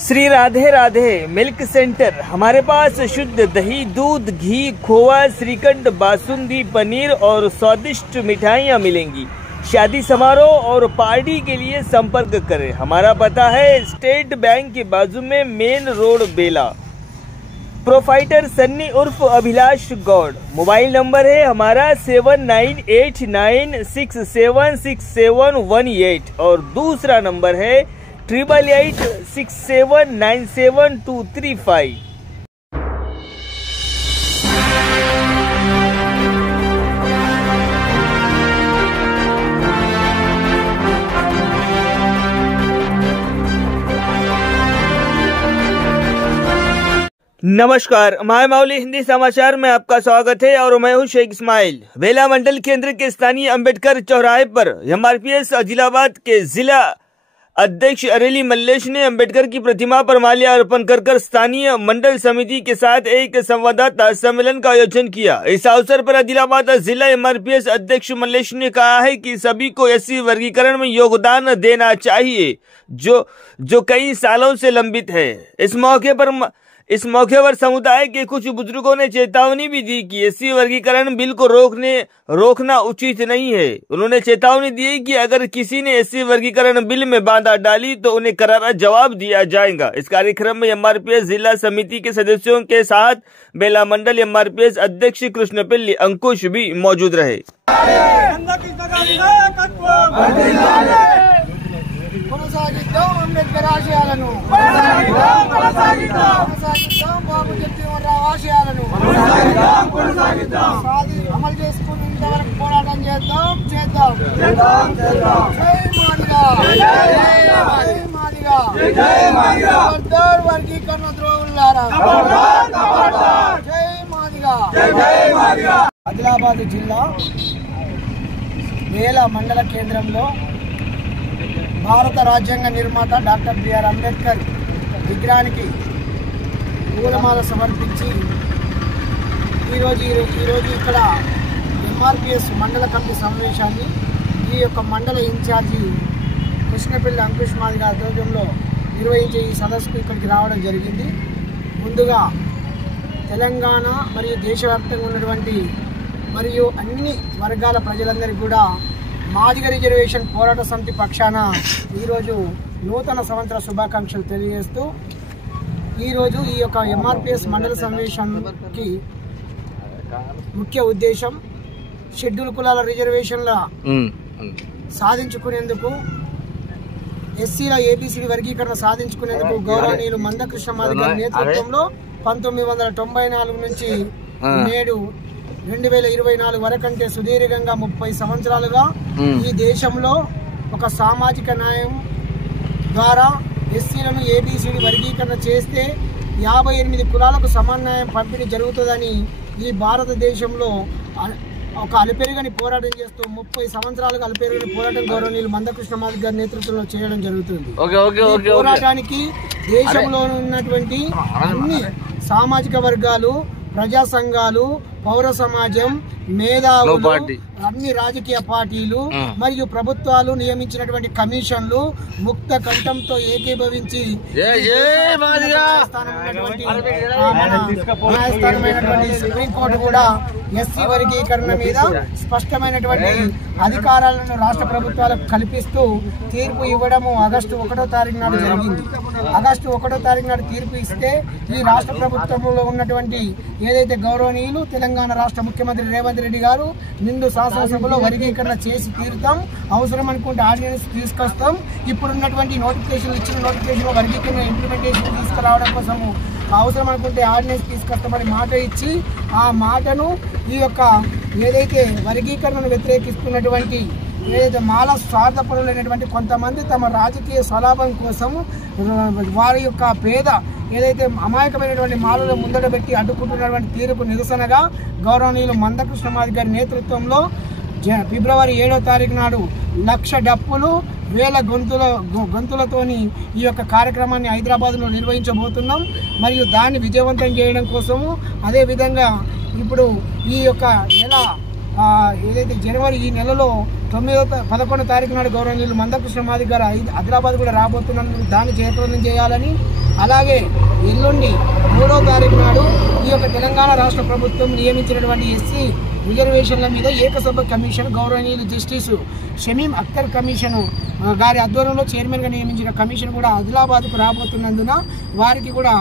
Shri Radhe Radhe milk centre. हमारे पास शुद्ध दही, दूध, घी, खोवा, श्रीखंड, बासुंदी, पनीर और स्वादिष्ट मिठाइयाँ मिलेंगी। शादी समारोह और पार्टी के लिए संपर्क करें। हमारा पता है स्टेट बैंक के बाजू में, मेन रोड, बेला। प्रोफाइटर सन्नी उर्फ अभिलाष गौड़। मोबाइल नंबर है हमारा 7989676718 और दूसरा नंबर है 8886797235। नमस्कार, माय माउली हिंदी समाचार में आपका स्वागत है और मैं हूं शेख इस्माइल। बेला मंडल केंद्र के स्थानीय अंबेडकर चौराहे पर एमआरपीएस आदिलाबाद के जिला अध्यक्ष अरेली मल्लेश ने अंबेडकर की प्रतिमा पर माल्यार्पण कर स्थानीय मंडल समिति के साथ एक संवाददाता सम्मेलन का आयोजन किया। इस अवसर पर आदिलाबाद जिला एमआरपीएस अध्यक्ष मल्लेश ने कहा है कि सभी को एससी वर्गीकरण में योगदान देना चाहिए जो कई सालों से लंबित है। इस मौके पर समुदाय के कुछ बुजुर्गों ने चेतावनी भी दी कि एससी वर्गीकरण बिल को रोकना उचित नहीं है। उन्होंने चेतावनी दी कि अगर किसी ने एससी वर्गीकरण बिल में बाधा डाली तो उन्हें करारा जवाब दिया जाएगा। इस कार्यक्रम में एमआरपीएस जिला समिति के सदस्यों के साथ बेला मंडल एमआरपीएस अध्यक्ष कृष्णपिल्ली अंकुश भी मौजूद रहे। అంబేద్కర్ ఆశయాలను బాబు జగజీవనరావు ఆశయాలను అమలు చేసుకునేంత వరకు పోరాటం చేద్దాం. జై మాదిగా వర్గీకరణ ద్రోహులారా, జై మాదిగా. ఆదిలాబాద్ జిల్లా వేల మండల కేంద్రంలో భారత రాజ్యాంగ నిర్మాత డాక్టర్ బిఆర్ అంబేద్కర్ విగ్రహానికి పూలమాల సమర్పించి ఈరోజు ఇక్కడ ఎంఆర్పిఎస్ మండల కమిటీ సమావేశాన్ని ఈ యొక్క మండల ఇన్ఛార్జి కృష్ణపిల్లి అంకుష్ మాదిగ ఆధ్వర్యంలో నిర్వహించే ఈ సదస్సుకు ఇక్కడికి రావడం జరిగింది. ముందుగా తెలంగాణ మరియు దేశవ్యాప్తంగా ఉన్నటువంటి మరియు అన్ని వర్గాల ప్రజలందరికీ కూడా మాదిగ రిజర్వేషన్ పోరాట సమితి పక్షాన ఈరోజు నూతన సంవత్సర శుభాకాంక్షలు తెలియజేస్తూ ఈరోజు ఈ యొక్క ఎంఆర్పిఎస్ మండల సమావేశానికి ముఖ్య ఉద్దేశం షెడ్యూల్ కులాల రిజర్వేషన్ల సాధించుకునేందుకు, ఎస్సీల ఏబీసీ వర్గీకరణ సాధించుకునేందుకు గౌరవనీయులు మందకృష్ణ మాదిగ నేతృత్వంలో 1994 నుంచి నేడు 2024 వరకంటే సుదీర్ఘంగా 30 సంవత్సరాలుగా ఈ దేశంలో ఒక సామాజిక న్యాయం ద్వారా ఎస్సీలను ఏబీసీలు వర్గీకరణ చేస్తే 58 కులాలకు సమన్వయం పంపిణీ జరుగుతుందని ఈ భారతదేశంలో ఒక అలిపెరుగని పోరాటం చేస్తూ 30 సంవత్సరాలుగా అలిపెరుగని పోరాటం గౌరవనీయులు మందకృష్ణ మాదిగ గారి నేతృత్వంలో చేయడం జరుగుతుంది. ఈ పోరాటానికి దేశంలో ఉన్నటువంటి అన్ని సామాజిక వర్గాలు, ప్రజా సంఘాలు, పౌర సమాజం, మేధావులు, అన్ని రాజకీయ పార్టీలు మరియు ప్రభుత్వాలు నియమించినటువంటి కమిషన్లు ముక్త కంఠంతో ఏకీభవించి న్యాయస్థానమైనటువంటి సుప్రీంకోర్టు కూడా ఎస్సీ వర్గీకరణ మీద స్పష్టమైనటువంటి అధికారాలను రాష్ట్ర ప్రభుత్వాలకు కల్పిస్తూ తీర్పు ఇవ్వడము ఆగస్టు 1వ తారీఖు నాడు జరిగింది. ఆగస్టు 1వ తారీఖు నాడు తీర్పు ఇస్తే ఈ రాష్ట్ర ప్రభుత్వంలో ఉన్నటువంటి ఏదైతే గౌరవనీయులు తెలంగాణ రాష్ట్ర ముఖ్యమంత్రి రేవంత్ రెడ్డి గారు నిండు శాసనసభలో వర్గీకరణ చేసి తీరుతాం, అవసరం అనుకుంటే ఆర్డినెన్స్ తీసుకొస్తాం, ఇప్పుడున్నటువంటి నోటిఫికేషన్ ఇచ్చిన నోటిఫికేషన్ వర్గీకరణ ఇంప్లిమెంటేషన్ తీసుకురావడం కోసము అవసరం అనుకుంటే ఆర్డినెన్స్ తీసుకొస్తామని మాట ఇచ్చి ఆ మాటను ఈ యొక్క ఏదైతే వర్గీకరణను వ్యతిరేకిస్తున్నటువంటి ఏదైతే మాల స్వార్థపరులైనటువంటి కొంతమంది తమ రాజకీయ స్వలాభం కోసం వారి యొక్క పేద ఏదైతే అమాయకమైనటువంటి మాలలో ముందట పెట్టి అడ్డుకుంటున్నటువంటి తీరుకు నిరసనగా గౌరవనీయులు మందకృష్ణ మాదిగ గారి నేతృత్వంలో ఫిబ్రవరి 7వ తారీఖు నాడు 1,00,000 డప్పులు 1000 గొంతులతోని ఈ యొక్క కార్యక్రమాన్ని హైదరాబాద్లో నిర్వహించబోతున్నాం. మరియు దాన్ని విజయవంతం చేయడం కోసము అదేవిధంగా ఇప్పుడు ఈ యొక్క నెల ఏదైతే జనవరి ఈ నెలలో 11వ తారీఖు నాడు గౌరవనీయులు మందకృష్ణ మాదిగ గారు ఆదిలాబాద్ కూడా రాబోతున్నందుకు దాన్ని జయప్రదం చేయాలని, అలాగే ఎల్లుండి 3వ తారీఖు నాడు ఈ యొక్క తెలంగాణ రాష్ట్ర ప్రభుత్వం నియమించినటువంటి ఎస్సీ రిజర్వేషన్ల మీద ఏకసభ కమిషన్ గౌరవనీయులు జస్టిస్ షమీం అఖ్తర్ కమిషన్ గారి ఆధ్వర్యంలో చైర్మన్గా నియమించిన కమిషన్ కూడా ఆదిలాబాద్కు రాబోతున్నందున వారికి కూడా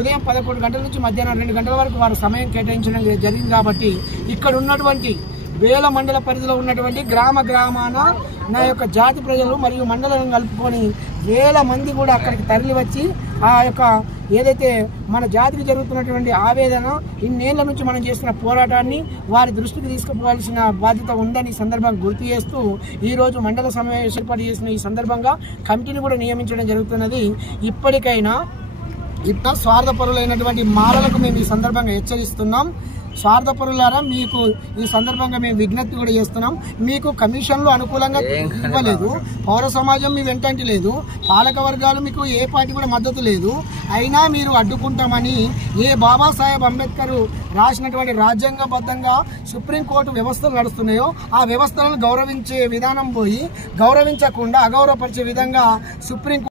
ఉదయం 11 గంటల నుంచి మధ్యాహ్నం 2 గంటల వరకు వారు సమయం కేటాయించడం జరిగింది. కాబట్టి ఇక్కడ ఉన్నటువంటి వేల మండల పరిధిలో ఉన్నటువంటి గ్రామాన నా యొక్క జాతి ప్రజలు మరియు మండలను కలుపుకొని వేల మంది కూడా అక్కడికి తరలి వచ్చి ఆ యొక్క ఏదైతే మన జాతికి జరుగుతున్నటువంటి ఆవేదన, ఇన్నేళ్ల నుంచి మనం చేస్తున్న పోరాటాన్ని వారి దృష్టికి తీసుకుపోవాల్సిన బాధ్యత ఉందని సందర్భంగా గుర్తు చేస్తూ ఈరోజు మండల సమావేశం ఏర్పాటు చేసిన ఈ సందర్భంగా కమిటీని కూడా నియమించడం జరుగుతున్నది. ఇప్పటికైనా స్వార్థపరులైనటువంటి మాలలకు మేము ఈ సందర్భంగా హెచ్చరిస్తున్నాం. స్వార్థపరులారా, మీకు ఈ సందర్భంగా మేము విజ్ఞప్తి కూడా చేస్తున్నాం. మీకు కమిషన్లు అనుకూలంగా ఇవ్వలేదు, పౌర సమాజం మీ వెంటంటి లేదు, పాలక వర్గాలు మీకు ఏ పార్టీ కూడా మద్దతు లేదు. అయినా మీరు అడ్డుకుంటామని ఏ బాబాసాహెబ్ అంబేద్కర్ రాసినటువంటి రాజ్యాంగబద్ధంగా సుప్రీంకోర్టు వ్యవస్థలు నడుస్తున్నాయో ఆ వ్యవస్థలను గౌరవించే విధానం పోయి గౌరవించకుండా అగౌరవపరిచే విధంగా సుప్రీంకోర్టు